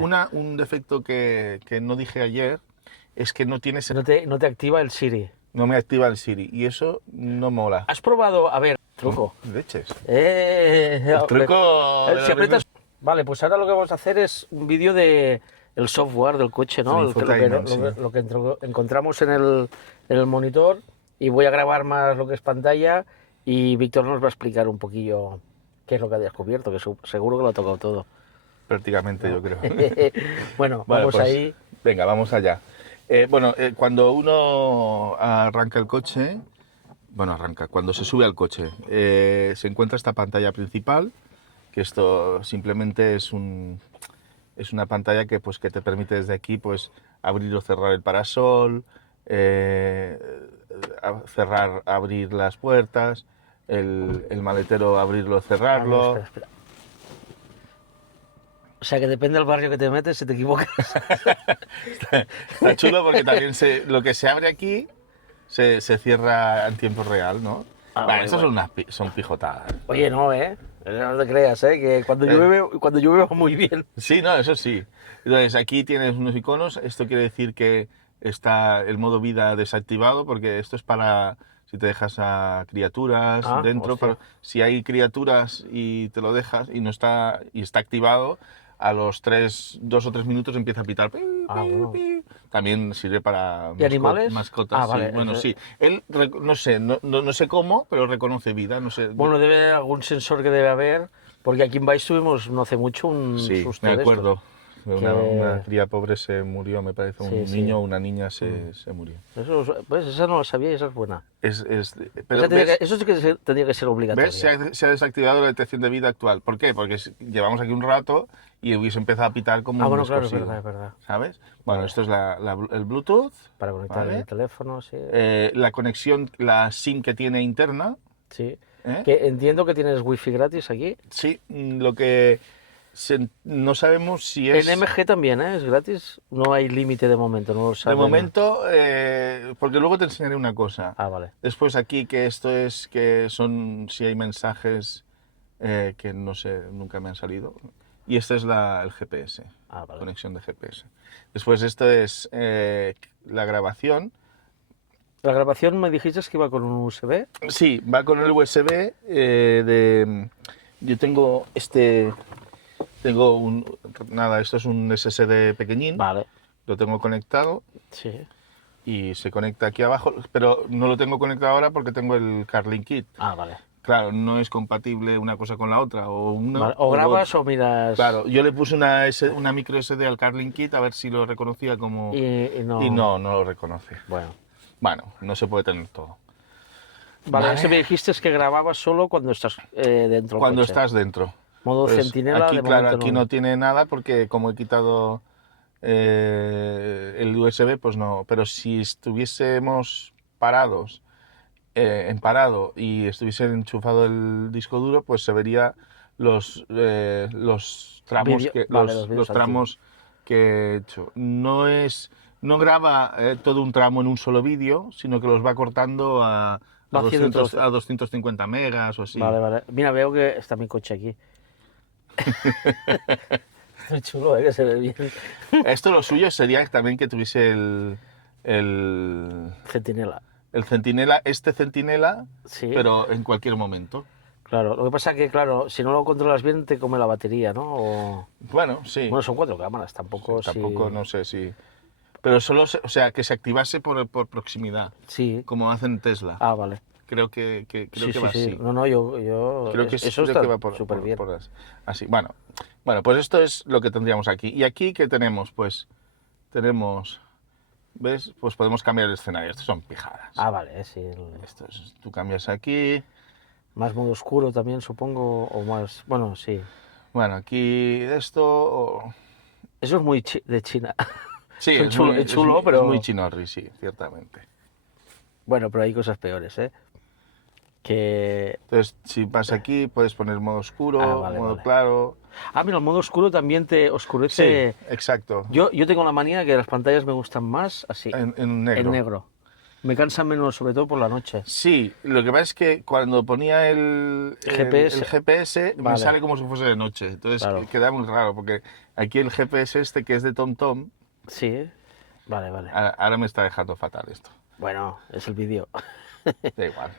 Un defecto que no dije ayer es que no tiene No te activa el Siri. no me activa el Siri y eso no mola. ¿Has probado? A ver, truco. Leches. El truco de la si aprietas... Vale, pues ahora lo que vamos a hacer es un vídeo de el software del coche, ¿no? El Lo que infotainment, lo que encontramos en el monitor, y voy a grabar más lo que es pantalla, y Víctor nos va a explicar un poquillo qué es lo que ha descubierto, que seguro que lo ha tocado todo. Prácticamente, yo creo. Bueno, Vale, vamos pues, ahí. Venga, vamos allá. Cuando uno arranca el coche, cuando se sube al coche, se encuentra esta pantalla principal, que esto simplemente es una pantalla que te permite desde aquí pues abrir o cerrar el parasol, abrir las puertas, el maletero abrirlo o cerrarlo. A ver, espera. O sea, que depende del barrio que te metes, si te equivocas. Está chulo porque también lo que se abre aquí se cierra en tiempo real, ¿no? Estas son pijotadas. Oye, no, no te creas, que cuando llueve va muy bien. Sí, no, eso sí. Entonces, aquí tienes unos iconos. Esto quiere decir que está el modo vida desactivado, porque esto es para si te dejas a criaturas dentro. Si hay criaturas y te lo dejas y no está activado, a los 2 o 3 minutos empieza a pitar. Bueno. También sirve para ¿Y animales? mascotas. Vale, Sí. Bueno, sí. Él, no sé cómo, pero reconoce vida. No sé. Bueno, debe haber algún sensor que debe haber, porque aquí en Valls tuvimos no hace mucho un Sí, susto me de acuerdo. estos. Una cría pobre se murió, me parece. Un niño o una niña se murió. Pues esa no la sabía y esa es buena. Pero Eso sí que tendría que ser obligatorio. ¿ves? Se ha desactivado la detección de vida actual. ¿Por qué? Porque llevamos aquí un rato y hubiese empezado a pitar como un bueno, claro, es descosido. verdad. ¿Sabes? Bueno, esto es el Bluetooth. Para conectar ¿vale? el teléfono, sí. La conexión, la SIM que tiene interna. Sí. ¿eh? Que entiendo que tienes wifi gratis aquí. Sí, lo que no sabemos si es... En MG también, es gratis. No hay límite de momento, no lo De saben. momento, porque luego te enseñaré una cosa. Vale. Después aquí que esto es que son si hay mensajes que no sé, nunca me han salido. Y este es el GPS, Vale. conexión de GPS. Después esto es la grabación. ¿La grabación me dijiste que iba con un USB? Sí, va con el USB yo tengo esto es un SSD pequeñín. Vale. Lo tengo conectado. Sí. Y se conecta aquí abajo, pero no lo tengo conectado ahora porque tengo el CarLink Kit. Vale. Claro, no es compatible una cosa con la otra. O grabas o miras... Claro, yo le puse una micro SD al CarLink Kit a ver si lo reconocía como... Y no... Y no lo reconoce. Bueno, no se puede tener todo. Vale, eso me dijiste es que grababas solo cuando estás dentro. Cuando estás dentro. Modo centinela. Aquí, de claro, momento aquí no tiene nada porque como he quitado el USB, pues no. Pero si estuviésemos parados, en parado y estuviese enchufado el disco duro, pues se vería los tramos, los tramos que he hecho. No graba todo un tramo en un solo vídeo, sino que los va cortando a 250 megas o así. Vale. Mira, veo que está mi coche aquí. Es chulo, que se ve bien. Esto lo suyo sería también que tuviese el Centinela. El centinela, Sí. pero en cualquier momento. Claro, lo que pasa es que, claro, si no lo controlas bien te come la batería, ¿no? Bueno, sí. Bueno, son 4 cámaras, tampoco... Sí, tampoco, no sé si... Pero solo, que se activase por proximidad. Sí. Como hacen Tesla. Vale. Creo que va así. No, yo... Creo que eso creo está que va súper bien. Así. Bueno, pues esto es lo que tendríamos aquí. ¿Y aquí qué tenemos? Pues tenemos... ¿Ves? Pues podemos cambiar el escenario. Estos son pijadas. Vale, sí. Tú cambias aquí... Más modo oscuro también, supongo, o más... Bueno, sí. Bueno, aquí esto... Eso es muy de China. Sí, es chulo, pero... Es muy chinorri, sí, ciertamente. Bueno, pero hay cosas peores, Entonces, si vas aquí, puedes poner modo oscuro, modo claro... mira, el modo oscuro también te oscurece... Sí, exacto. Yo tengo la manía que las pantallas me gustan más así. En negro. Me cansa menos, sobre todo por la noche. Sí, lo que pasa es que cuando ponía GPS. el GPS me Vale. sale como si fuese de noche. Entonces Claro. queda muy raro, porque aquí el GPS este que es de TomTom, Sí, vale, vale. ahora me está dejando fatal esto. Bueno, es el vídeo. Da igual.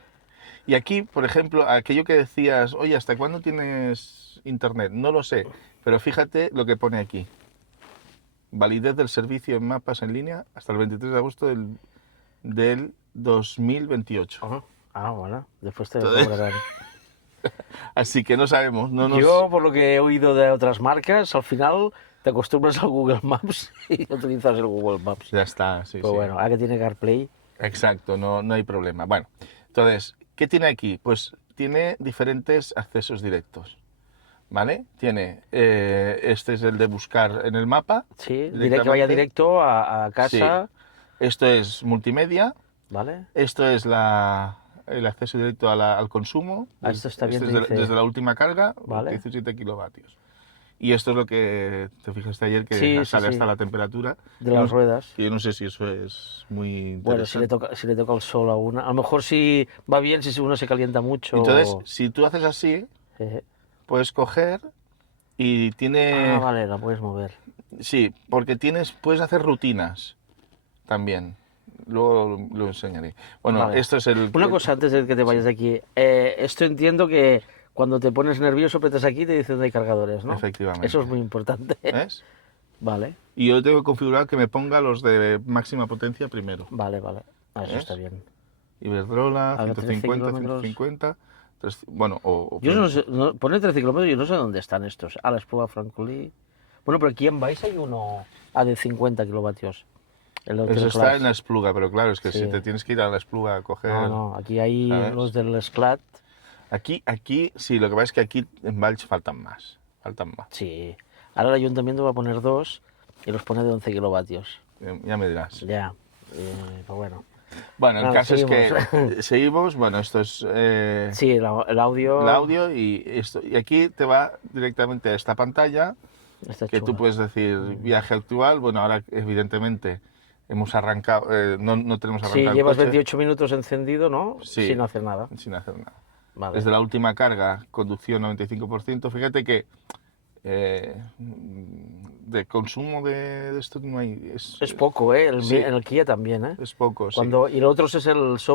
Y aquí, por ejemplo, aquello que decías, oye, ¿hasta cuándo tienes internet? No lo sé, pero fíjate lo que pone aquí. Validez del servicio en mapas en línea hasta el 23 de agosto del 2028. Ajá. Ah, bueno, después te Entonces, cobrarán. así que no sabemos, no nos... Yo, por lo que he oído de otras marcas, al final te acostumbras al Google Maps y utilizas el Google Maps. Ya está, sí, Pero sí. bueno, ahora que tiene CarPlay, Exacto, no hay problema. Bueno, entonces, ¿qué tiene aquí? Pues tiene diferentes accesos directos, ¿vale? Tiene, este es el de buscar en el mapa. sí, que vaya directo a Sí. casa, Esto es multimedia, ¿vale? esto es el acceso directo al consumo. Ah, esto está bien, Este te es dice. desde la última carga, Vale. 17 kilovatios. Y esto es lo que te fijaste ayer, que Sí, sí, sale sí. hasta la temperatura. De Que las no- ruedas. que yo no sé si eso es muy Bueno, interesante. si le toca el sol a una. A lo mejor si va bien si uno se calienta mucho. Entonces, si tú haces así, Eh, puedes coger y Ah, tiene... vale, la puedes mover. Sí, porque puedes hacer rutinas también. Luego lo enseñaré. Bueno, Vale. esto es el... Una cosa antes de que te vayas de aquí. Esto entiendo que cuando te pones nervioso, apretas aquí y te dice dónde hay cargadores, ¿no? Efectivamente. Eso es muy importante. ¿Ves? Vale, Y yo tengo configurado que me ponga los de máxima potencia primero. vale, vale. Ah, eso ¿Ves? está bien. Iberdrola, A 13 150, kilómetros. 150. Bueno, Yo no sé, pone 13 kilómetros, yo no sé dónde están estos. A la Espluga Francolí. Bueno, pero aquí en Vais hay uno de 50 kilovatios. El eso Hotel está Glass. en la Espluga, pero claro, es que Sí. si te tienes que ir a la Espluga a coger... No, no, aquí hay ¿sabes? los del Esclat. Aquí, sí, lo que pasa es que aquí en Valls faltan más. Faltan más. Sí. Ahora el ayuntamiento va a poner dos y los pone de 11 kilovatios. Ya me dirás. Ya. Pues bueno. Bueno, el Nada, caso es seguimos. que seguimos. Bueno, esto es Sí, el audio el audio y esto. Y aquí te va directamente a esta pantalla está que tú chulo. puedes decir viaje actual. Bueno, ahora evidentemente hemos arrancado, no tenemos Sí, arrancado el llevas coche 28 minutos encendido, ¿no? Sí. Sin hacer nada. sin hacer nada. Vale. Desde la última carga, conducción 95%. Fíjate que de consumo de esto no hay. Es poco, ¿eh? Sí. En el Kia también, ¿eh? Es poco, sí. Y el otro es el Sí,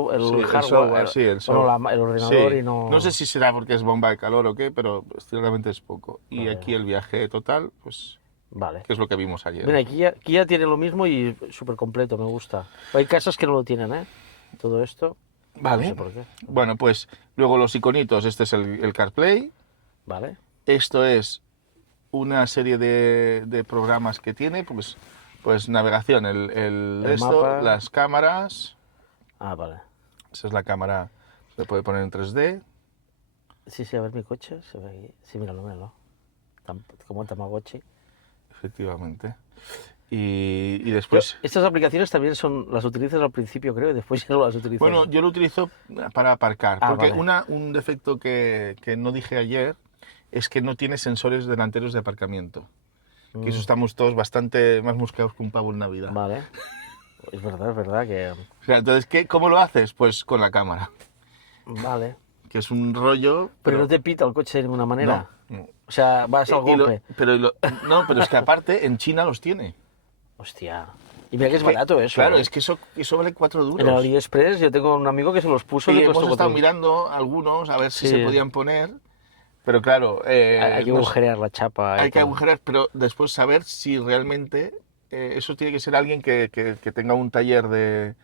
hardware, sí, el bueno, el ordenador sí. y no... No sé si será porque es bomba de calor o qué, pero ciertamente es poco. Y Vale. aquí el viaje total, pues, Vale. que es lo que vimos ayer. Mira, Kia tiene lo mismo y súper completo, me gusta. Hay casas que no lo tienen, ¿eh? Todo esto. Vale. No sé por qué. Bueno, pues luego los iconitos. Este es el CarPlay. Vale. Esto es una serie de programas que tiene, pues navegación, el esto, mapa. las cámaras. Ah, vale. Esa es la cámara, se puede poner en 3D. Sí, sí, a ver mi coche, se ve aquí. Sí, míralo, míralo. Como en Tamagotchi. Efectivamente. Y después... Estas aplicaciones también las utilizas al principio, creo, y después ya no las utilizas. Bueno, yo lo utilizo para aparcar, Ah, porque vale. un defecto que no dije ayer es que no tiene sensores delanteros de aparcamiento. Que eso estamos todos bastante más mosqueados que un pavo en Navidad. Vale. Es verdad que... O sea, entonces, ¿cómo lo haces? Pues con la cámara, Vale. que es un rollo... Pero no te pita el coche de ninguna manera. No, no. O sea, vas al golpe. No, pero es que aparte en China los tiene. Hostia. Y mira que es barato eso. Claro, ¿eh? es que eso vale 4 duros. En el AliExpress yo tengo un amigo que se los puso Y y le hemos costó estado 4 mirando algunos a ver si Sí. se podían poner, pero claro... Hay que no sé. agujerear la chapa. y Hay que todo. agujerar, pero después saber si realmente eso tiene que ser alguien que tenga un taller de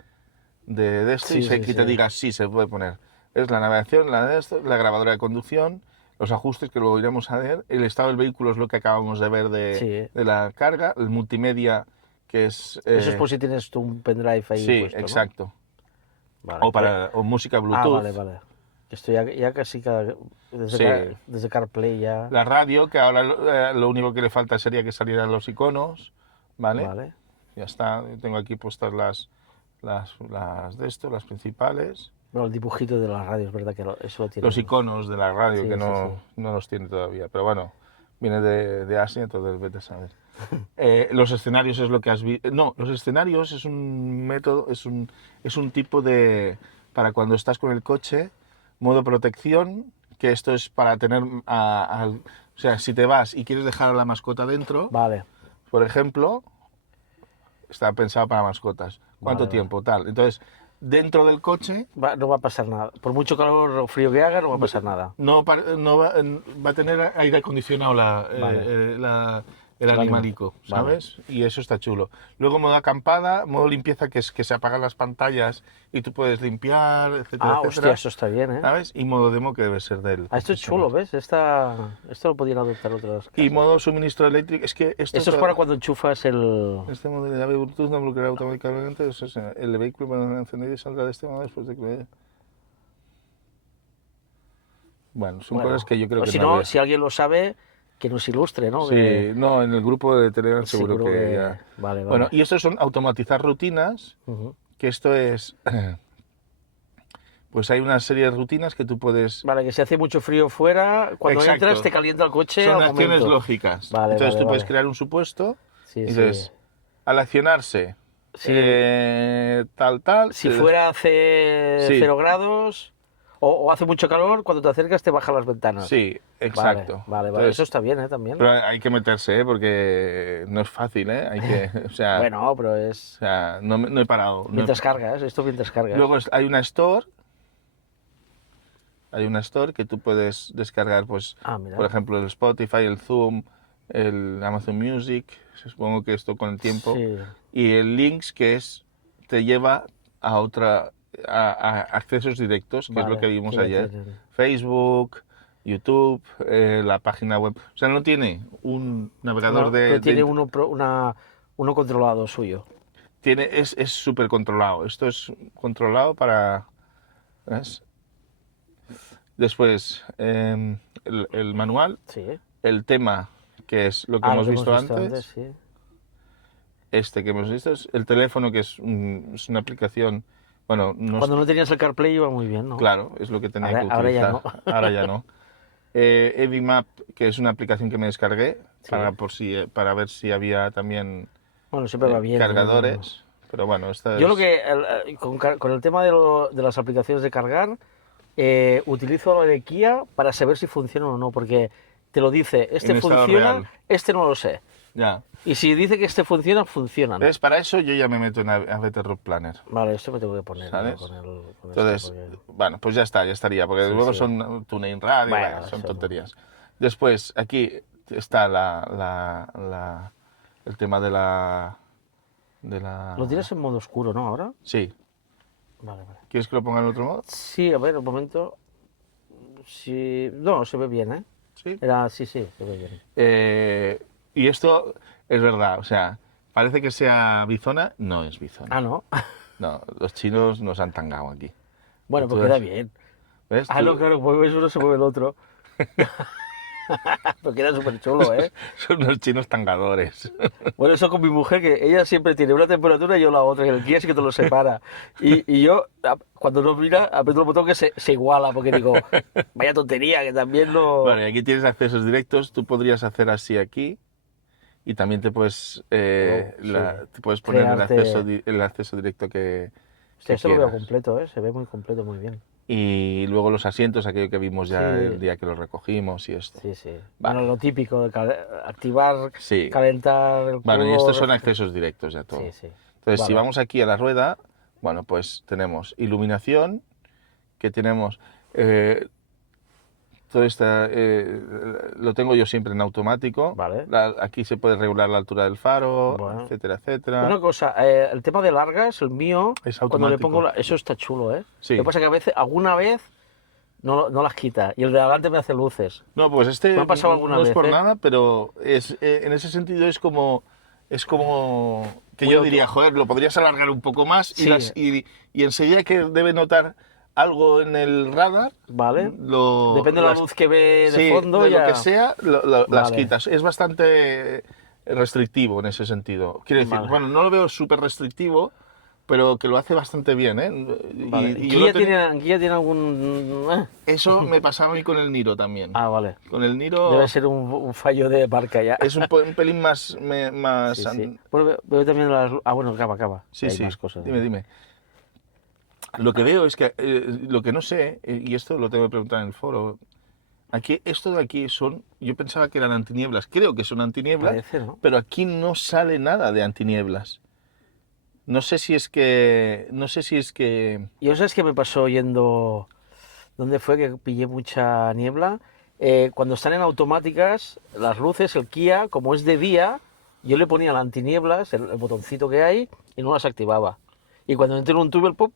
esto y Sí, que sí, te sí. diga sí, se puede poner. Es la navegación, la de esto, la grabadora de conducción, los ajustes que luego iremos a ver, el estado del vehículo es lo que acabamos de ver de la carga, el multimedia que es... Eso es por si tienes tú un pendrive ahí sí, puesto, ¿no? exacto. Vale. O música Ah, Bluetooth. vale. Esto ya casi Sí. desde CarPlay ya... La radio, que ahora lo único que le falta sería que salieran los iconos, ¿vale? Vale. Ya está, yo tengo aquí puestas las de esto, las principales. Bueno, el dibujito de la radio, es verdad que eso lo tiene. Los iconos de la radio, Sí, que sí, no los tiene todavía. Pero bueno, viene de Asia, entonces vete a saber. Los escenarios es lo que has visto. No, los escenarios es un método, es un tipo de... Para cuando estás con el coche, modo protección, que esto es para tener... o sea, si te vas y quieres dejar a la mascota dentro, Vale. por ejemplo, está pensado para mascotas. ¿Cuánto Vale, tiempo? Tal. Entonces, dentro del coche No va a pasar nada. Por mucho calor o frío que haga, no va a pasar nada. no va a tener aire acondicionado Vale. el El animalico, vale. ¿sabes? Y eso está chulo. Luego modo acampada, modo limpieza, que es que se apagan las pantallas y tú puedes limpiar, etcétera, Hostia, etcétera. eso está bien, ¿eh? ¿Sabes? Y modo demo, que debe ser del Esto es chulo, ¿ves? Esto lo podían adoptar otras Y casas. modo suministro eléctrico, es que esto Esto es para cuando enchufas el... Este modo de llave Bluetooth no bloqueará automáticamente el vehículo para encender y saldrá de este modo después de que... Bueno, son cosas que yo creo o que si no no, habría. si alguien lo sabe, que nos ilustre, ¿no? Sí, no, en el grupo de Telegram seguro seguro que que... ya... Vale, Bueno, vale. y estos son automatizar rutinas, Ujú. que esto es... Pues hay una serie de rutinas que tú puedes... Vale, que si hace mucho frío fuera, cuando Exacto. entras te calienta el coche Son al acciones momento. lógicas. Vale, Entonces vale, tú puedes vale. crear un supuesto Sí, y sí. dices, al accionarse, Si, tal, si fuera hace sí. 0 grados o hace mucho calor, cuando te acercas te bajan las ventanas. Sí, Vale, exacto. vale, vale. Entonces, Eso está bien, ¿eh? También. pero hay que meterse, ¿eh? Porque no es fácil, ¿eh? Hay que, o sea, Bueno, pero o es... sea, no he parado. Mientras cargas, esto mientras cargas. Luego hay una store que tú puedes descargar, pues, Ah, mira. por ejemplo, el Spotify, el Zoom, el Amazon Music, supongo que esto con el tiempo, Sí. y el Links, que te lleva a a accesos directos, que es lo Vale, que vimos que ya ayer. tienen. Facebook, YouTube, la página web. O sea, no tiene un navegador No, pero tiene uno controlado suyo. es súper controlado. Esto es controlado para... ¿ves? Después, el manual, Sí. el tema, que es lo que Ah, hemos lo que visto antes. sí. Este que hemos visto es el teléfono, que es una aplicación... Bueno, no es- Cuando no tenías el CarPlay iba muy bien, ¿no? claro, es lo que tenía que Ahora ya utilizar. no. Ahora ya no. Evimap, que es una aplicación que me descargué Sí. para ver si había también Bueno, siempre va bien. cargadores. Pero bueno, esta Yo es... lo que, con el tema de las aplicaciones de cargar, utilizo lo de Kia para saber si funciona o no, porque te lo dice, este En estado funciona, real. este no lo sé. Ya. Y si dice que este funciona, funcionan. ¿Ves? Para eso yo ya me meto en AVT Route Planner. Vale, esto me tengo que poner ¿Sabes? con Entonces, esto, porque- bueno, pues ya estaría, porque Sí, luego sí. son TuneIn Radio, Bueno, son eso tonterías. Después, aquí está el tema de la... Lo tienes en modo oscuro, ¿no? Ahora. Sí. Vale, vale. ¿Quieres que lo ponga en otro modo? Sí, a ver, un momento. Sí, no, se ve bien, ¿eh? Sí. Sí, se ve bien. Y esto es verdad, o sea, parece que sea bizona, no es bizona. Ah, ¿no? No, los chinos nos han tangado aquí. Bueno, pues Entonces, queda bien. ¿ves? Ah, no, claro, mueves uno, se mueve el otro. Pero queda súper chulo, ¿eh? Son unos chinos tangadores. Bueno, eso con mi mujer, que ella siempre tiene una temperatura y yo la otra, que el Kia sí que te lo separa. Y yo, cuando no mira, aprieto el botón que se iguala, porque digo, vaya tontería, que también no... Vale, aquí tienes accesos directos, tú podrías hacer así aquí y también te puedes, sí. te puedes poner Crearte- el acceso directo Hostia, que esto lo veo quieras. completo, ¿eh? Se ve muy completo, muy bien. Y luego los asientos, aquello que vimos ya Sí. el día que los recogimos y esto. Sí, sí. Vale. Bueno, lo típico, de activar, Sí. calentar el Bueno, y culo, estos son accesos directos ya todo. Sí, sí. Entonces, si Vale. vamos aquí a la rueda, bueno, pues tenemos iluminación, que tenemos... todo lo tengo yo siempre en automático. Vale. Aquí se puede regular la altura del faro, Bueno. etcétera, etcétera. Una cosa, el tema de largas, el mío, Es cuando le automático. pongo... Eso está chulo, ¿eh? Sí. Lo que pasa es que a veces, alguna vez, no las quita. Y el de adelante me hace luces. No, pues este Me ha pasado alguna no es vez, por ¿eh? nada, pero en ese sentido es como que Muy yo auto- diría, joder, lo podrías alargar un poco más Sí. y enseguida que debe notar algo en el radar, Vale. Depende de la las- luz que ve de sí, fondo, de ya... lo que sea, las Vale. quitas. Es bastante restrictivo en ese sentido. Quiero decir, Vale. bueno, no lo veo súper restrictivo, pero que lo hace bastante bien, ¿eh? Vale. Y yo lo Kia tiene algún...? Eso me pasaba a mí con el Niro también. Ah, vale. Con el Niro Debe ser un fallo de marca ya. es un pelín más... Sí, sí. Bueno, veo también las... Ah, bueno, acaba. Sí, Hay sí, más cosas. dime. Lo que veo es que, lo que no sé, y esto lo tengo que preguntar en el foro, aquí, esto de aquí son, yo pensaba que eran antinieblas, creo que son antinieblas, Parece, ¿no? pero aquí no sale nada de antinieblas. No sé si es que, Yo sabes qué me pasó yendo... ¿Dónde fue que pillé mucha niebla? Cuando están en automáticas, las luces, el Kia, como es de día, yo le ponía la antinieblas, el botoncito que hay, y no las activaba. Y cuando entré en un túnel pop,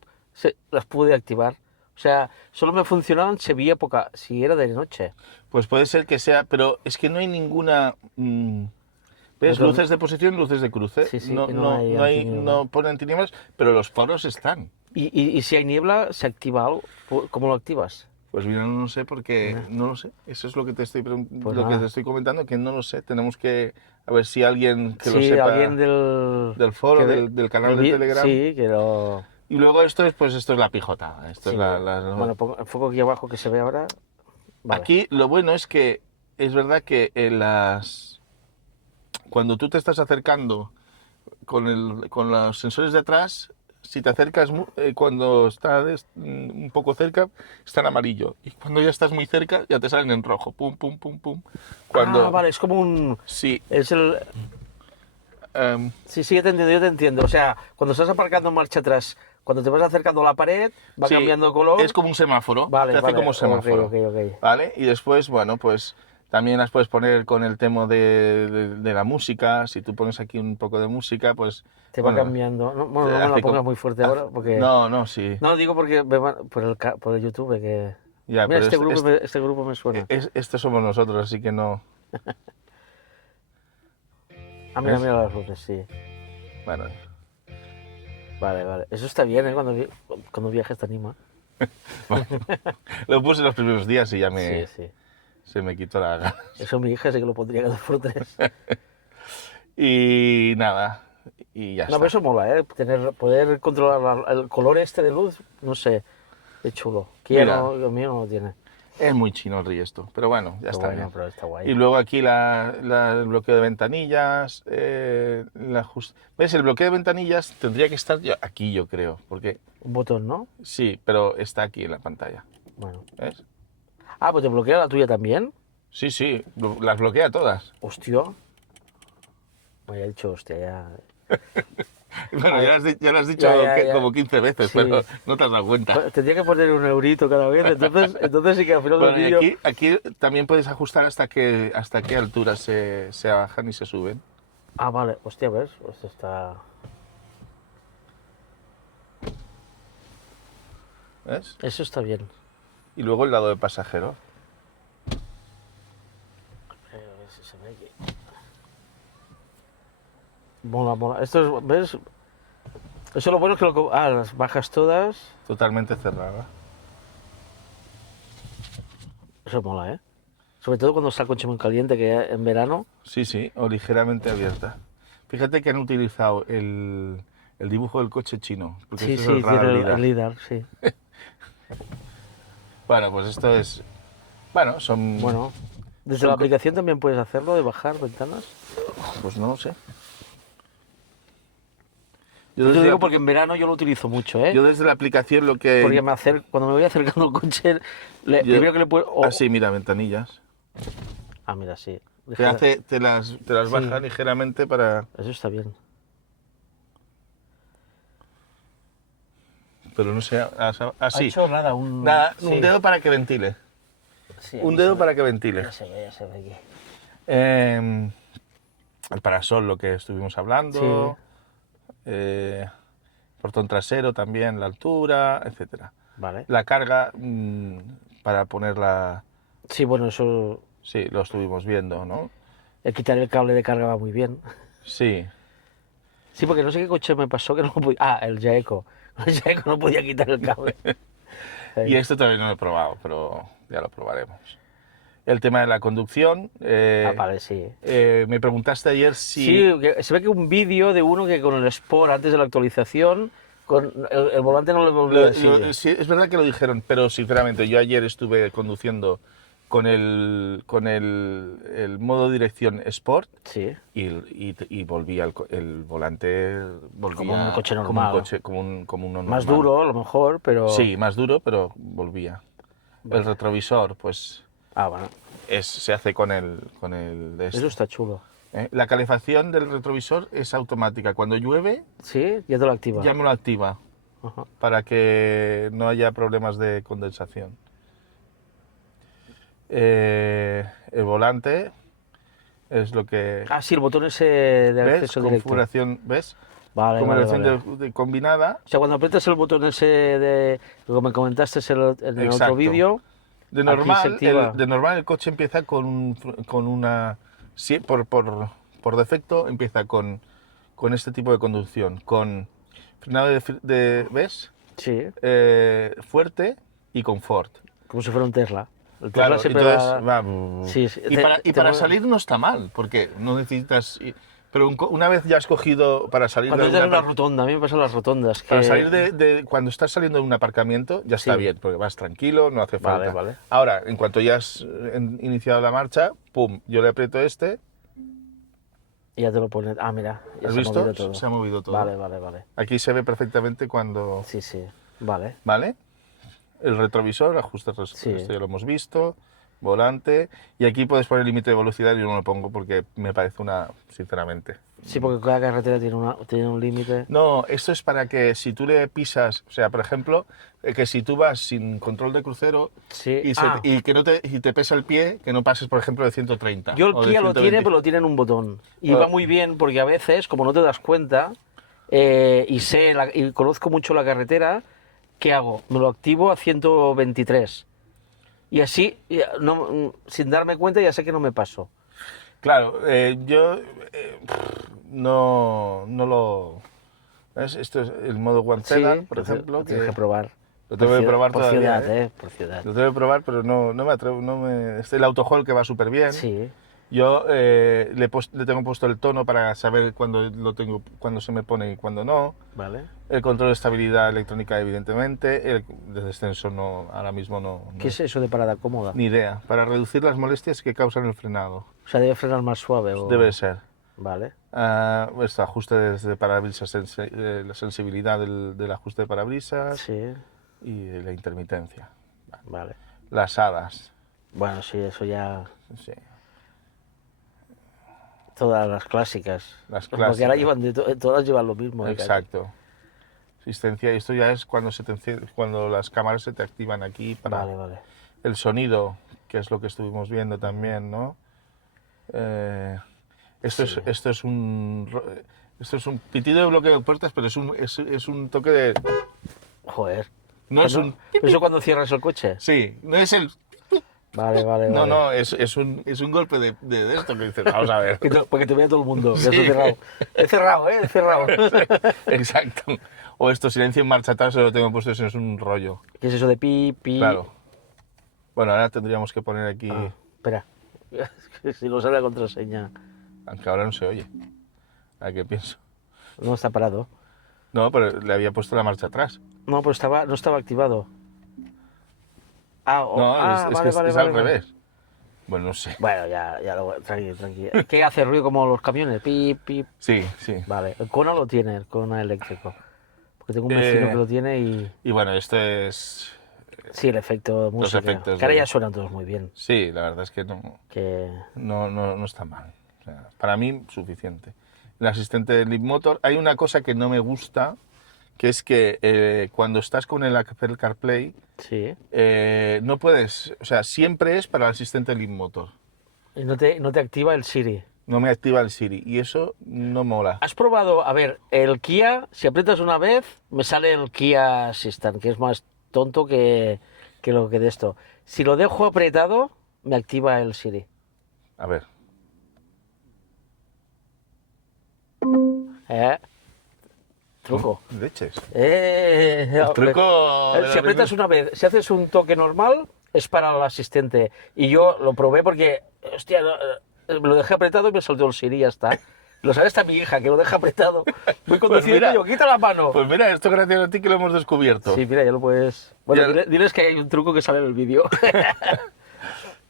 las pude activar. O sea, solo me funcionaban si veía poca, si era de noche. pues puede ser que sea, pero es que no hay ninguna... ¿ves? Otro- Luces de posición, luces de cruce. Sí, sí, No, y no hay antiniebla. no ponen antinieblas, pero los faros están. Y si hay niebla, ¿se activa algo? ¿Cómo lo activas? Pues mira, no lo sé porque Nah, no lo sé. Eso es lo que te estoy pues lo que te nada. estoy comentando, que no lo sé. Tenemos que a ver si alguien que lo Sí, sepa alguien del... del foro, que ve- del canal de Telegram. Sí, que lo... Y luego esto es pues esto es la pijota. Esto es Sí, bueno, pongo el foco aquí abajo que se ve ahora. Vale. Aquí lo bueno es que es verdad que en cuando tú te estás acercando con los sensores de atrás, si te acercas cuando estás un poco cerca, está en amarillo. Y cuando ya estás muy cerca, ya te salen en rojo. Pum, pum, pum, pum. Ah, vale, es como un... Sí. Es el... Sí, sí, yo te entiendo. O sea, cuando estás aparcando en marcha atrás, cuando te vas acercando a la pared, va sí, cambiando de color. es como un semáforo. Vale, Te hace vale. como semáforo. Ok. ¿Vale? Y después, bueno, pues también las puedes poner con el tema de la música. Si tú pones aquí un poco de música, pues... Te va bueno, cambiando. No, bueno, te no me la hace pongas como- muy fuerte ahora, porque... No, sí. No, digo porque por el YouTube que... Ya, Mira, pero este grupo me suena. estos somos nosotros, así que no... Ah, mira, ¿ves? mira las luces, sí. Bueno, Vale. Eso está bien, ¿eh? Cuando viajes te anima. lo puse los primeros días y ya Sí. se me quitó la gana. Eso mi hija sí que lo pondría cada 2 por 3. Y nada, y ya No, está. pero eso mola, ¿eh? Poder controlar el color este de luz, no sé, es chulo. Que ya Mira. no, lo mío no lo tiene. Es muy chino el esto, pero bueno, ya Pero está bueno, bien. pero está guay. Y luego aquí el bloqueo de ventanillas, ¿ves? El bloqueo de ventanillas tendría que estar aquí, yo creo, porque Un botón, ¿no? sí, pero está aquí en la pantalla, Bueno. ¿ves? Ah, pues te bloquea la tuya también. Sí, las bloquea todas. Hostia. Me había dicho, hostia, ya. Bueno, ya lo has dicho Ya. como 15 veces, Sí. pero no te has dado cuenta. Tendría que poner un eurito cada vez, entonces sí que al final del Bueno, y vídeo... aquí también puedes ajustar hasta qué altura se bajan y se suben. Ah, vale, hostia, ¿ves? Esto está... ¿Ves? Eso está bien. Y luego el lado de pasajero. A ver si se ve aquí. Mola. Esto es, ¿ves? Eso lo bueno es que las bajas todas. Totalmente cerrada. Eso mola, ¿eh? Sobre todo cuando está el coche muy caliente, que en verano. Sí, o ligeramente abierta. Fíjate que han utilizado el dibujo del coche chino. Porque Sí, esto es el radar tiene lidar. el LiDAR, sí. Bueno, pues esto es... Bueno, son... Bueno, desde Son la co- aplicación también puedes hacerlo, de bajar ventanas. Pues no lo sé. Yo te digo porque en verano yo lo utilizo mucho, ¿eh? Yo desde la aplicación lo que... Porque cuando me voy acercando al coche, primero que le puedo... Ah, sí, mira, ventanillas. Ah, mira, sí. Te las Sí. baja ligeramente para... Eso está bien. Pero no sé, Ha así. hecho nada, Un sí. dedo para que ventile. Sí, Un aquí dedo se para ve. que ventile. Ya se ve aquí. El parasol, lo que estuvimos hablando. Portón trasero también, la altura, etcétera. Vale. La carga para ponerla... Sí, bueno, eso... Sí, lo estuvimos viendo, ¿no? El quitar el cable de carga va muy bien. Sí. Sí, porque no sé qué coche me pasó que no podía... Ah, el Jaeco. El Jaeco no podía quitar el cable. Y esto todavía no lo he probado, pero ya lo probaremos. El tema de la conducción. Vale, sí. Me preguntaste ayer si... Sí, se ve que un vídeo de uno que con el Sport, antes de la actualización, el volante no le volvió a decir. Sí, es verdad que lo dijeron, pero sinceramente yo ayer estuve conduciendo con el modo dirección Sport Sí. y volvía el volante volvía Como un coche normal. como uno Más normal. duro, a lo mejor, pero... Sí, más duro, pero volvía. Vale. El retrovisor, pues Bueno. se hace con el de este. Eso está chulo. La calefacción del retrovisor es automática. Cuando llueve, Sí, ya te lo activa. ya me lo activa Ajá. para que no haya problemas de condensación. El volante es lo que... Sí, el botón ese de ¿Ves? acceso directo. Configuración, ¿ves? Vale, Configuración vale. combinada. O sea, cuando aprietas el botón ese de lo que me comentaste en el otro Exacto. vídeo, De aquí se normal, activa. de normal el coche empieza con una... Sí, por defecto empieza con este tipo de conducción, con frenado ¿ves? Sí, Fuerte y confort. como si fuera un Tesla. El Tesla Claro, siempre entonces va... va... Sí, sí, Y para salir no está mal, porque no necesitas... Pero una vez ya has cogido para salir Cuando de entras en una una rotonda, a mí me pasan las rotondas. Que... para salir cuando estás saliendo de un aparcamiento ya está Sí. bien, porque vas tranquilo, no hace Vale, falta. vale. Ahora, en cuanto ya has iniciado la marcha, pum, yo le aprieto este, Y ya te lo pones... mira, ya ¿has se ha visto? movido todo. Se ha movido todo. Vale. Aquí se ve perfectamente cuando... Sí, vale. ¿Vale? El retrovisor, ajustes, Sí. esto ya lo hemos visto, volante, y aquí puedes poner límite de velocidad, yo no lo pongo porque me parece sinceramente. Sí, porque cada carretera tiene un límite. No, esto es para que si tú le pisas, o sea, por ejemplo, que si tú vas sin control de crucero Sí. y que no te pesa el pie, que no pases, por ejemplo, de 130. Yo el o de Kia lo 120. tiene, pero lo tiene en un botón. Y Ah. va muy bien porque a veces, como no te das cuenta, y conozco mucho la carretera, ¿qué hago? Me lo activo a 123. Y así, sin darme cuenta, ya sé que no me paso. Claro, yo no lo... ¿Ves? Esto es el modo One Pedal, por ejemplo. Lo tienes que probar. Lo tengo que probar por todavía. ciudad, por ciudad. Lo tengo que probar, pero no me atrevo. El autohold que va súper bien. Sí, Yo le tengo puesto el tono para saber cuándo se me pone y cuándo no. vale. El control de estabilidad electrónica, evidentemente. El de descenso ahora mismo no. ¿Qué es eso de parada cómoda? Ni idea. Para reducir las molestias que causan el frenado. O sea, debe frenar más suave. Debe ser. Vale. Ajuste de parabrisas, la sensibilidad del ajuste de parabrisas Sí, y la intermitencia. vale. Las hadas. Bueno, sí, eso ya... Sí. Todas las clásicas. Las Porque ahora clásicas. todas llevan lo mismo. Exacto. Asistencia, esto ya es cuando las cámaras se te activan aquí para Vale. el sonido, que es lo que estuvimos viendo también, ¿no? Esto es un pitido de bloqueo de puertas, pero es un toque de... Joder. No es un... ¿Pero eso cuando cierras el coche? Sí, no es el... Vale. No, es un golpe de esto que dices, vamos a ver. Porque te vea todo el mundo. Que Sí. eso he cerrado. He cerrado. Exacto. O esto, silencio en marcha atrás, se lo tengo puesto, eso es un rollo. ¿Qué es eso de pi? Claro. Bueno, ahora tendríamos que poner aquí, Espera. Si no sale la contraseña. aunque ahora no se oye. ¿A qué pienso? No está parado. No, pero le había puesto la marcha atrás. No, pues no estaba activado. No, es que es al revés. Bueno, no sé. Bueno, ya tranqui. ¿Qué hace ruido como los camiones? Pi. Sí. Vale. El Kona lo tiene, el Kona eléctrico. Porque tengo un vecino que lo tiene y... Y bueno, esto es... Sí, el efecto música. efectos Que ahora de- ya suenan todos muy bien. Sí, la verdad es que Que... no está mal. O sea, para mí, suficiente. El asistente Leap Motor, hay una cosa que no me gusta, que es que cuando estás con el Apple CarPlay, Sí. no puedes, o sea, siempre es para el asistente Leap Motor. Y no te activa el Siri. No me activa el Siri y eso no mola. ¿Has probado, a ver, el Kia, si aprietas una vez, me sale el Kia Assistant, que es más tonto que lo que de esto. Si lo dejo apretado, me activa el Siri. A ver. Truco. Leches. El truco de la Si aprietas una vez, si haces un toque normal, es para el asistente. Y yo lo probé porque, hostia, lo dejé apretado y me saltó el Siri y ya está. Lo sabe hasta mi hija, que lo deja apretado. Voy conduciendo mira, y yo, quita la mano. Pues mira, esto gracias a ti que lo hemos descubierto. Sí, mira, ya lo puedes... Bueno, diles que hay un truco que sale en el vídeo.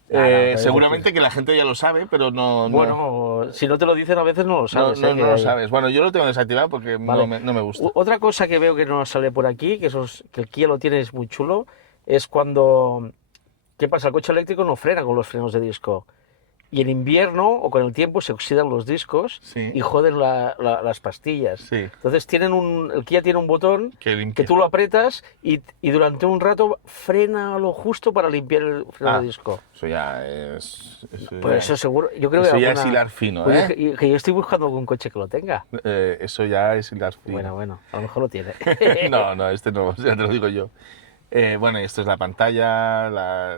Pero seguramente que la gente ya lo sabe, pero no... Bueno, si no te lo dicen a veces no lo sabes. No lo sabes. Bueno, yo lo tengo desactivado porque Vale. no me gusta. Otra cosa que veo que no sale por aquí, que el Kia lo tiene es muy chulo, es cuando... ¿Qué pasa? El coche eléctrico no frena con los frenos de disco. Y en invierno o con el tiempo se oxidan los discos Sí. y joden las pastillas. Sí. Entonces el Kia tiene un botón Que que tú lo apretas y durante un rato frena lo justo para limpiar el freno de disco. Eso ya es... Pues eso seguro. Yo creo eso que ya es hilar fino, Pues ¿eh? que yo estoy buscando algún coche que lo tenga. Eso ya es hilar fino. Bueno, a lo mejor lo tiene. No, este no, ya te lo digo yo. Bueno, y esto es la pantalla,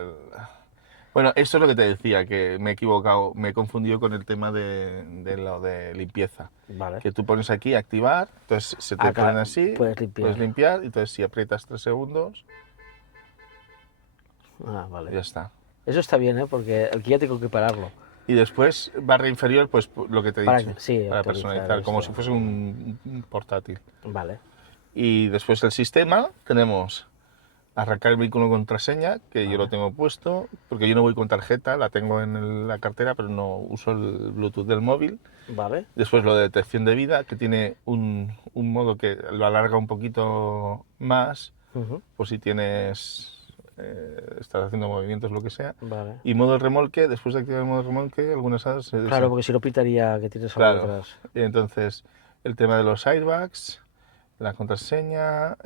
Bueno, esto es lo que te decía, que me he equivocado, me he confundido con el tema de lo de limpieza. Vale. Que tú pones aquí activar, entonces se te Claro, pone así, puedes limpiar. y entonces si aprietas 3 segundos, Vale. ya está. Eso está bien, ¿eh? Porque el Kia tengo que pararlo. Y después, barra inferior, pues lo que te he Para dicho, que- sí, para actualizar personalizar, como esto. si fuese un portátil. Vale. Y después el sistema, tenemos arrancar el vehículo con contraseña, que yo lo tengo puesto, porque yo no voy con tarjeta, la tengo en la cartera, pero no uso el Bluetooth del móvil. Vale. Después lo de detección de vida, que tiene un modo que lo alarga un poquito más, Ujú. por si estás haciendo movimientos, lo que sea. Vale. Y modo remolque, después de activar el modo remolque, algunas horas... Claro, porque si no pitaría que tienes algo Claro. detrás. Y entonces, el tema de los airbags, la contraseña,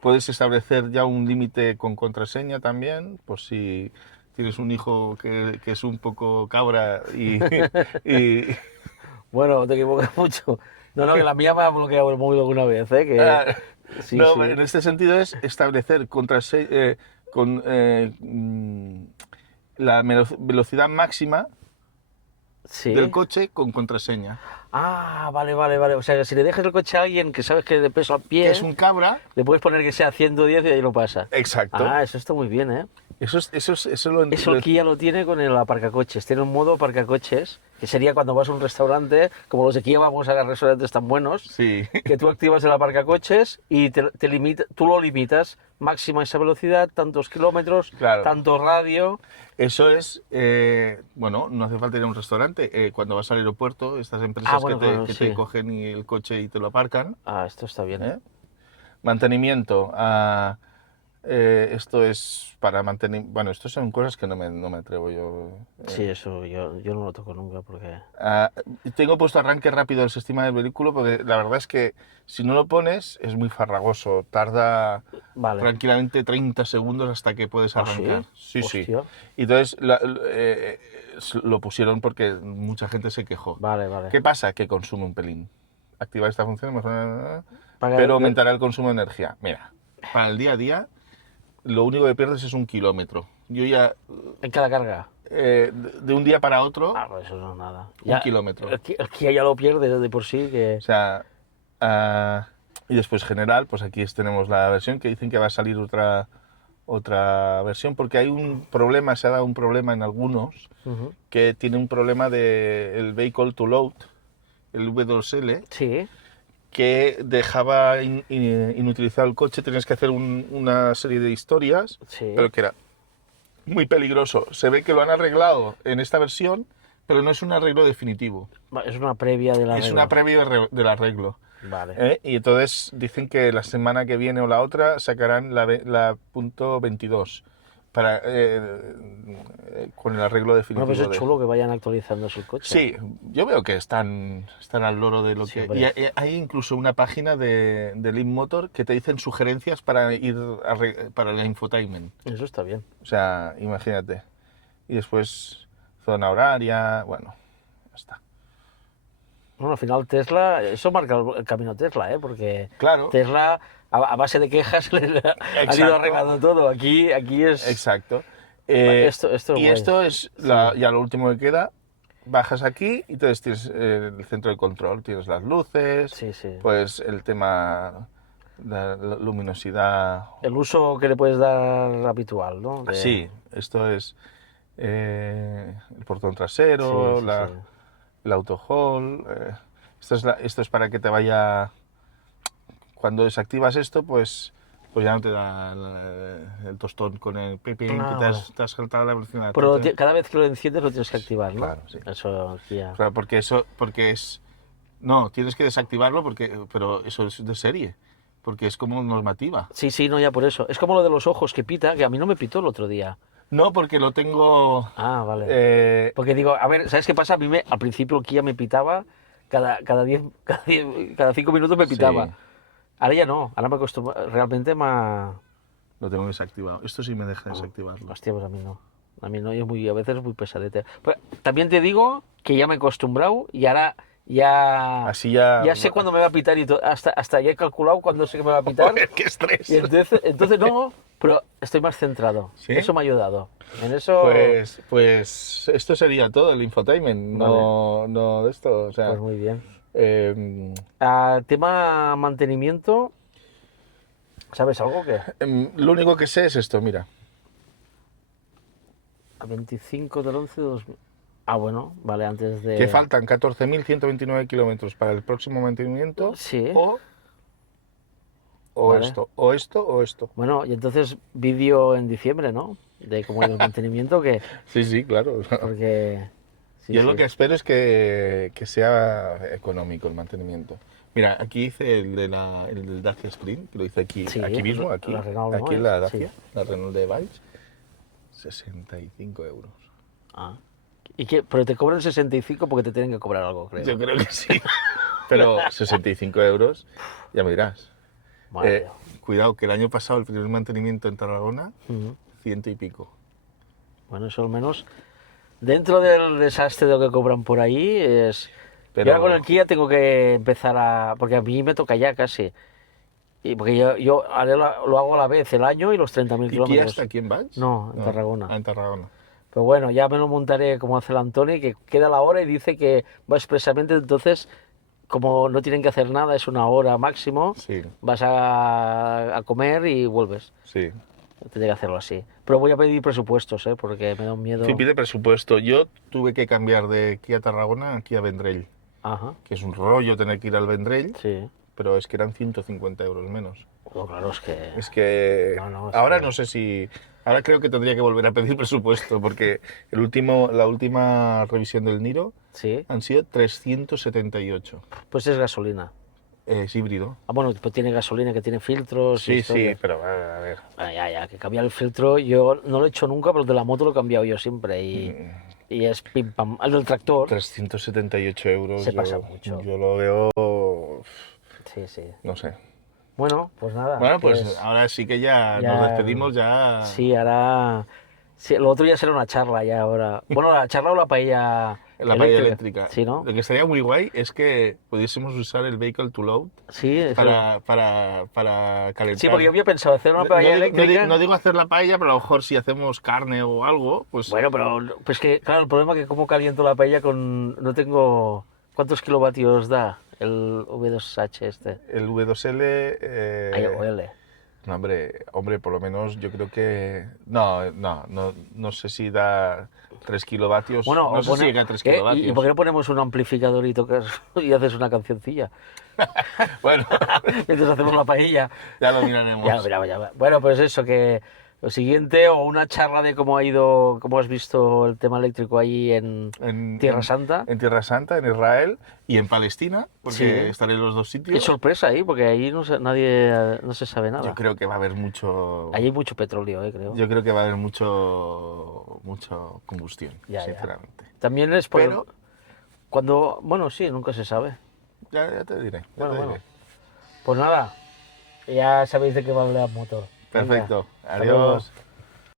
puedes establecer ya un límite con contraseña también, por si tienes un hijo que es un poco cabra y Bueno, te equivocas mucho. No, que la mía me ha bloqueado el móvil alguna vez, ¿eh? Que... Ah, Sí, no, sí. en este sentido es establecer la velocidad máxima Sí. del coche con contraseña. Vale. O sea, que si le dejas el coche a alguien que sabes que de peso al pie, Que es un cabra. le puedes poner que sea 110 y ahí lo pasa. Exacto. Eso está muy bien, ¿eh? Eso Eso el Kia lo tiene con el aparcacoches. Tiene un modo aparcacoches, que sería cuando vas a un restaurante, como los de Kia vamos a restaurantes tan buenos, Sí. que tú activas el aparcacoches y tú lo limitas, máxima esa velocidad, tantos kilómetros, Claro. tanto radio. Eso es, bueno, no hace falta ir a un restaurante. Cuando vas al aeropuerto, estas empresas Bueno, claro, que sí. te cogen el coche y te lo aparcan. Esto está bien. ¿eh? Mantenimiento. Esto es para mantener. Bueno, esto son cosas que no me atrevo yo. Sí, eso yo no lo toco nunca porque... Tengo puesto arranque rápido el sistema del vehículo porque la verdad es que si no lo pones es muy farragoso. Tarda Vale. tranquilamente 30 segundos hasta que puedes arrancar. ¿sí? Sí. Hostia. Y entonces lo pusieron porque mucha gente se quejó. Vale. ¿Qué pasa? Que consume un pelín. Activar esta función, mejor, Para- pero aumentará el consumo de energía. Mira, para el día a día, lo único que pierdes es 1 kilómetro. Yo ya, En cada carga. de un día para otro, Pues eso no es nada. 1 kilómetro. El Kia ya lo pierde de por sí, que... O sea, y después general, pues aquí tenemos la versión que dicen que va a salir otra versión, porque hay un problema, se ha dado un problema en algunos, Ujú. que tiene un problema del vehicle to load, el V2L, Sí. que dejaba inutilizado el coche, tenías que hacer una serie de historias, Sí. pero que era muy peligroso. Se ve que lo han arreglado en esta versión, pero no es un arreglo definitivo. Es una previa de la... Es una previa del arreglo. Vale. Y entonces dicen que la semana que viene o la otra sacarán la punto 22 para, con el arreglo definitivo. Bueno, pues es chulo que vayan actualizando su coche. Sí, yo veo que están al loro de lo Sí, que... hombre. Y hay incluso una página de Lean Motor que te dicen sugerencias para para el infotainment. Eso está bien. O sea, imagínate. Y después zona horaria, bueno, ya está. Bueno, al final Tesla, eso marca el camino Tesla, ¿eh? Porque Claro. Tesla, a base de quejas, han ido Exacto. arreglando todo. Aquí es... Exacto. Esto es y guay. esto es ya lo último que queda. Bajas aquí y entonces tienes el centro de control, tienes las luces, Sí. pues el tema, la luminosidad. El uso que le puedes dar habitual, ¿no? Sí, esto es el portón trasero, Sí. el auto hold. Esto es para que te vaya... Cuando desactivas esto, pues ya no te da el tostón con el pipín que Vale. te has saltado la velocidad. Pero cada vez que lo enciendes lo tienes que activar, ¿no? Claro, sí. Eso ya. Claro, porque es... No, tienes que desactivarlo pero eso es de serie, porque es como normativa. Sí, sí, no, ya por eso. Es como lo de los ojos que pita, que a mí no me pitó el otro día. No, porque lo tengo... Ah, vale. eh, Porque digo, a ver, ¿sabes qué pasa? A mí al principio el Kia me pitaba, cada 5 minutos me pitaba. Sí. Ahora ya no, ahora me acostumbro, realmente me... Lo tengo desactivado. Esto sí me deja desactivarlo. Hostia, pues a mí no. A mí no, y a veces es muy pesadete. Pero también te digo que ya me he acostumbrado y ahora ya... Así ya... Ya sé cuándo me va a pitar y hasta ya he calculado cuándo sé que me va a pitar. Joder, qué estrés. Y entonces no, pero estoy más centrado. ¿Sí? Eso me ha ayudado. En eso... Pues esto sería todo, el infotainment, no de esto. O sea, Pues muy bien. em, Tema mantenimiento, ¿sabes algo que? lo único que sé es esto, mira. A 25 del 11 de 2000. Ah, bueno, vale, antes de... Que faltan 14.129 kilómetros para el próximo mantenimiento. Sí. O Vale. esto, o esto, o esto. Bueno, y entonces vídeo en diciembre, ¿no? De cómo ha ido el mantenimiento, que... Sí, claro. Porque... sí, Yo sí. lo que espero es que sea económico el mantenimiento. Mira, aquí hice el del Dacia Sprint, que lo hice aquí, Sí, aquí mismo, aquí, la Renault, ¿no? aquí en la Dacia, Sí. la Renault de Valls, 65 euros. Ah. Pero te cobran 65 porque te tienen que cobrar algo, creo. Yo creo que sí. Pero 65 euros, ya me dirás. Madre mía. Cuidado, que el año pasado el primer mantenimiento en Tarragona, Ujú. 100 y pico. Bueno, eso al menos... Dentro del desastre de lo que cobran por ahí es... Pero, Yo ahora con el Kia tengo que empezar a... Porque a mí me toca ya casi. Y porque yo lo hago a la vez, el año y los 30.000 ¿Y Kia kilómetros. está aquí en Valls? No, en Tarragona. Ah, en Tarragona. Pero bueno, ya me lo montaré como hace el Antoni, que queda la hora y dice que va expresamente, entonces, como no tienen que hacer nada, es una hora máximo, Sí, vas a comer y vuelves. sí. Tendré que hacerlo así. Pero voy a pedir presupuestos, ¿eh? Porque me da un miedo. Sí, pide presupuesto. Yo tuve que cambiar de Kia Tarragona a Kia Vendrell, Ajá, que es un rollo tener que ir al Vendrell, sí. pero es que eran 150 euros menos. No, claro, es que... Es que No, es ahora que- no sé si... Ahora creo que tendría que volver a pedir presupuesto, porque la última revisión del Niro Sí, han sido 378. pues es gasolina. Es híbrido. Ah, bueno, pues tiene gasolina, que tiene filtros y Sí, sí, historias. pero a ver. Ah, ya, que cambiar el filtro, yo no lo he hecho nunca, pero el de la moto lo he cambiado yo siempre y es pim pam. El del tractor, 378 euros. Se pasa mucho. Yo lo veo... sí. No sé. Bueno, pues nada. Bueno, pues ahora sí que ya nos despedimos, ya... Sí, ahora... Sí, lo otro ya será una charla ya ahora. Bueno, la charla o la paella La paella eléctrica. Sí, ¿no? Lo que estaría muy guay es que pudiésemos usar el vehicle to load Sí, eso. para calentar. Sí, porque yo había pensado hacer una paella eléctrica. No digo hacer la paella, pero a lo mejor si hacemos carne o algo, pues Bueno, pero pues que, claro, el problema es que como caliento la paella con... No tengo... ¿Cuántos kilovatios da el V2H este? el V2L... Ay, o L. No, hombre, por lo menos yo creo que... No sé si da 3 kilovatios. Bueno, no o sé si llega a 3 ¿Y kilovatios. por qué no ponemos un amplificador y tocas y haces una cancioncilla? Bueno, Mientras hacemos la paella. ya lo miraremos. Ya. Bueno, pues eso, que lo siguiente, o una charla de cómo ha ido, cómo has visto el tema eléctrico ahí en Tierra Santa. En Tierra Santa, en Israel y en Palestina, porque Sí. estaré en los dos Qué sitios. sorpresa ahí, porque ahí nadie no se sabe nada. Yo creo que va a haber mucho... Ahí hay mucho petróleo, creo. Yo creo que va a haber mucho combustión, Ya. sinceramente. También es por... Pero- Cuando... Bueno, sí, nunca se sabe. Ya te diré. Bueno. Pues nada, ya sabéis de qué va a hablar motor. Venga, Perfecto. hasta luego. Adiós.